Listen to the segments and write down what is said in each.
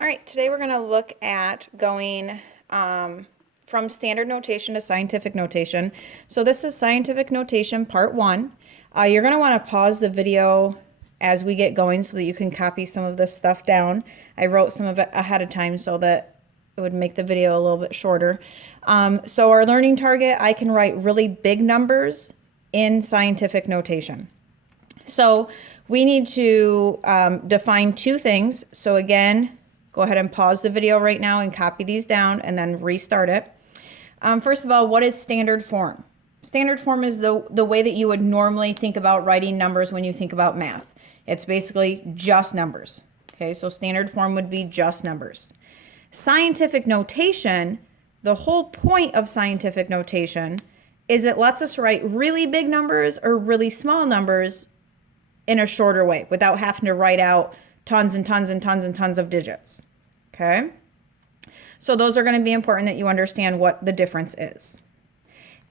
All right, today we're going to look at going from standard notation to scientific notation. So this is scientific notation part 1. You're going to want to pause the video as we get going so that you can copy some of this stuff down. I wrote some of it ahead of time so that it would make the video a little bit shorter. So our learning target, I can write really big numbers in scientific notation. So we need to define two things. So again, go ahead and pause the video right now and copy these down and then restart it. First of all, what is standard form? Standard form is the way that you would normally think about writing numbers when you think about math. It's basically just numbers. Okay, so standard form would be just numbers. Scientific notation, the whole point of scientific notation is it lets us write really big numbers or really small numbers in a shorter way without having to write out tons and tons and tons and tons of digits. Okay? So those are going to be important that you understand what the difference is.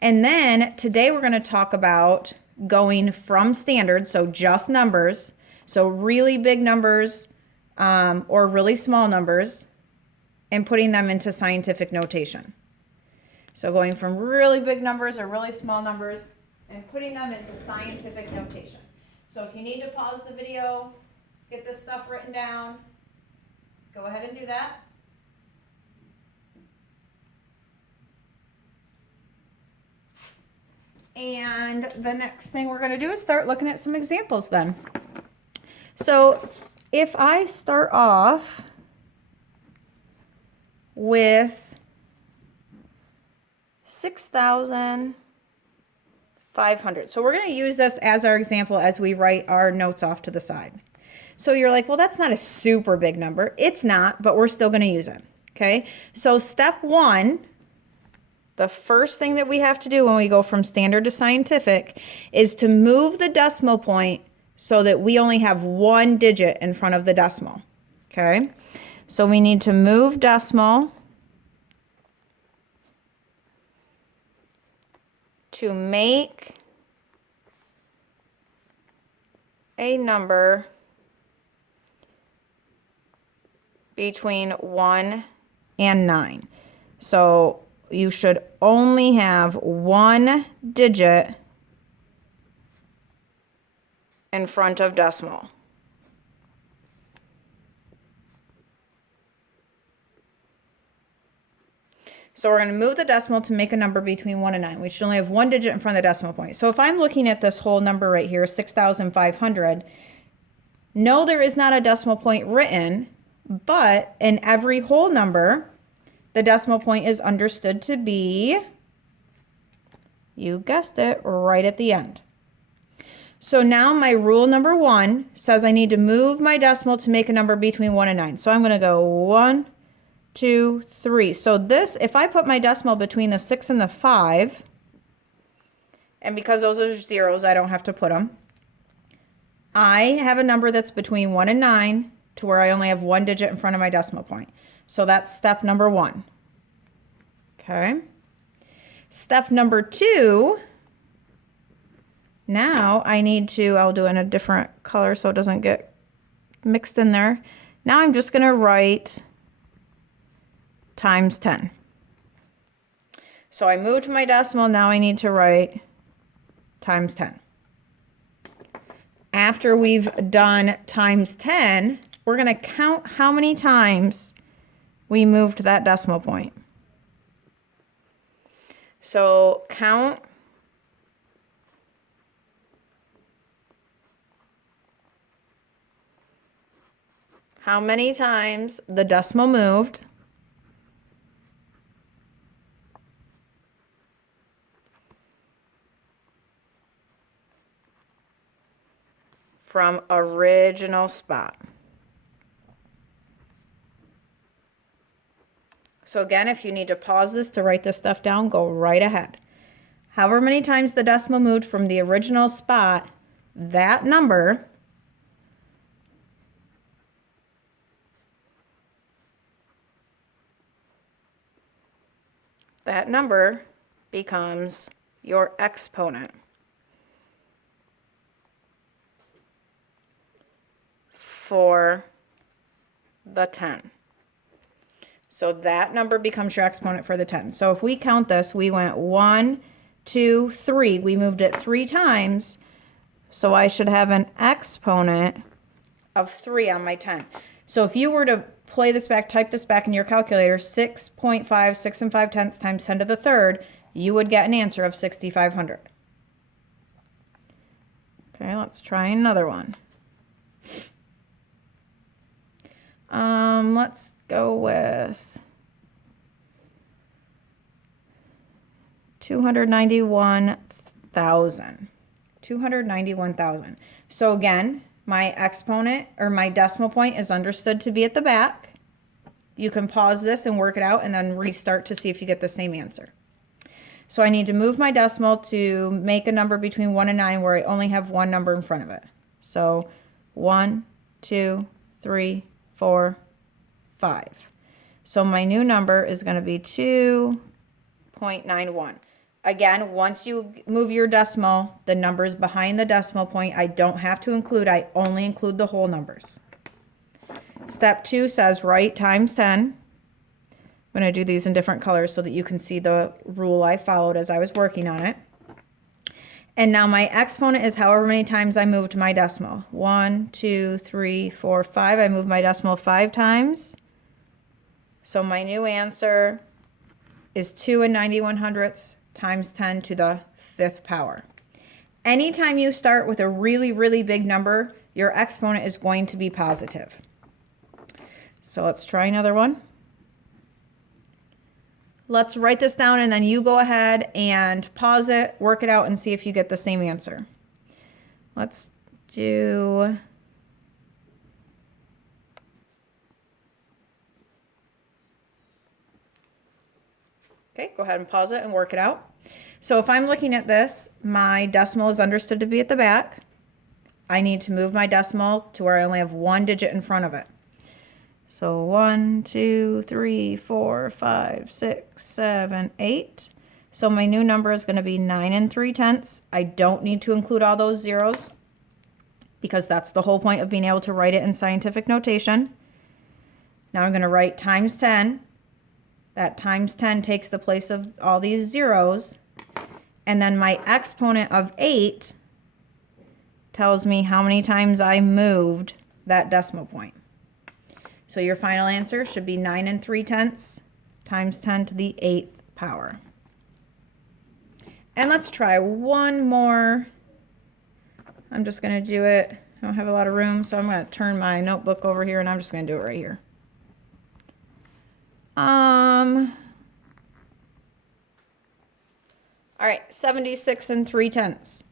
And then today we're going to talk about going from standard, so just numbers, so really big numbers or really small numbers, and putting them into scientific notation. So going from really big numbers or really small numbers and putting them into scientific notation. So if you need to pause the video, get this stuff written down, go ahead and do that. And the next thing we're going to do is start looking at some examples then. So if I start off with 6,500. So we're going to use this as our example as we write our notes off to the side. So you're like, well, that's not a super big number. It's not, but we're still going to use it. Okay. So step 1, the first thing that we have to do when we go from standard to scientific is to move the decimal point so that we only have one digit in front of the decimal. Okay. So we need to move decimal to make a number between 1 and 9. So you should only have one digit in front of decimal. So we're going to move the decimal to make a number between 1 and 9. We should only have one digit in front of the decimal point. So if I'm looking at this whole number right here, 6,500, no, there is not a decimal point written, but in every whole number, the decimal point is understood to be, you guessed it, right at the end. So now my rule number 1 says I need to move my decimal to make a number between 1 and 9. So I'm going to go 1, 2, 3. So this, if I put my decimal between the 6 and the 5, and because those are zeros, I don't have to put them, I have a number that's between 1 and 9 to where I only have one digit in front of my decimal point. So that's step number 1. Okay. Step number 2, now I need to, I'll do it in a different color so it doesn't get mixed in there. Now I'm just going to write times 10. So I moved my decimal, now I need to write times 10. After we've done times 10, we're going to count how many times we moved that decimal point. So count how many times the decimal moved from original spot. So again, if you need to pause this to write this stuff down, go right ahead. However many times the decimal moved from the original spot, that number becomes your exponent for the 10. So that number becomes your exponent for the 10. So if we count this, we went 1, 2, 3. We moved it 3 times. So I should have an exponent of 3 on my 10. So if you were to play this back, type this back in your calculator, 6.5, 6 and 5 tenths times 10 to the third, you would get an answer of 6,500. Okay, let's try another one. Let's go with 291,000. 291,000. So again, my exponent or my decimal point is understood to be at the back. You can pause this and work it out and then restart to see if you get the same answer. So I need to move my decimal to make a number between 1 and 9 where I only have one number in front of it. So 1, 2, 3, 4, 5. So my new number is going to be 2.91. Again, once you move your decimal, the numbers behind the decimal point, I don't have to include. I only include the whole numbers. Step 2 says write times 10. I'm going to do these in different colors so that you can see the rule I followed as I was working on it. And now my exponent is however many times I moved my decimal. 1, 2, 3, 4, 5. I moved my decimal 5 times. So my new answer is 2 and 91/100ths times 10 to the 5th power. Anytime you start with a really, really big number, your exponent is going to be positive. So let's try another one. Let's write this down and then you go ahead and pause it, work it out, and see if you get the same answer. Let's do... Okay, go ahead and pause it and work it out. So if I'm looking at this, my decimal is understood to be at the back. I need to move my decimal to where I only have one digit in front of it. So 1, 2, 3, 4, 5, 6, 7, 8. So my new number is going to be 9 3/10. I don't need to include all those zeros because that's the whole point of being able to write it in scientific notation. Now I'm going to write times 10. That times 10 takes the place of all these zeros. And then my exponent of 8 tells me how many times I moved that decimal point. So your final answer should be 9 3/10 times 10 to the 8th power. And let's try one more. I'm just going to do it. I don't have a lot of room, so I'm going to turn my notebook over here and I'm just going to do it right here. All right, 76 3/10.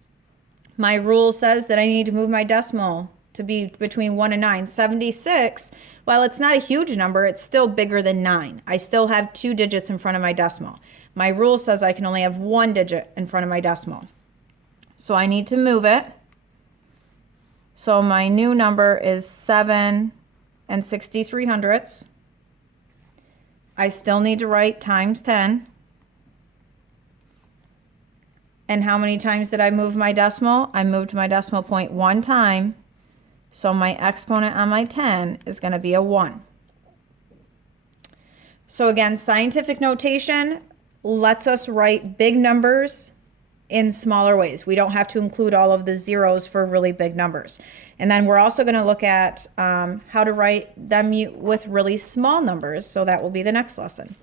My rule says that I need to move my decimal to be between 1 and 9. 76, while it's not a huge number, it's still bigger than 9. I still have 2 digits in front of my decimal. My rule says I can only have 1 digit in front of my decimal. So I need to move it. So my new number is 7 63/100. I still need to write times 10. And how many times did I move my decimal? I moved my decimal point 1 time. So my exponent on my 10 is going to be a 1. So again, scientific notation lets us write big numbers in smaller ways. We don't have to include all of the zeros for really big numbers. And then we're also going to look at how to write them with really small numbers. So that will be the next lesson.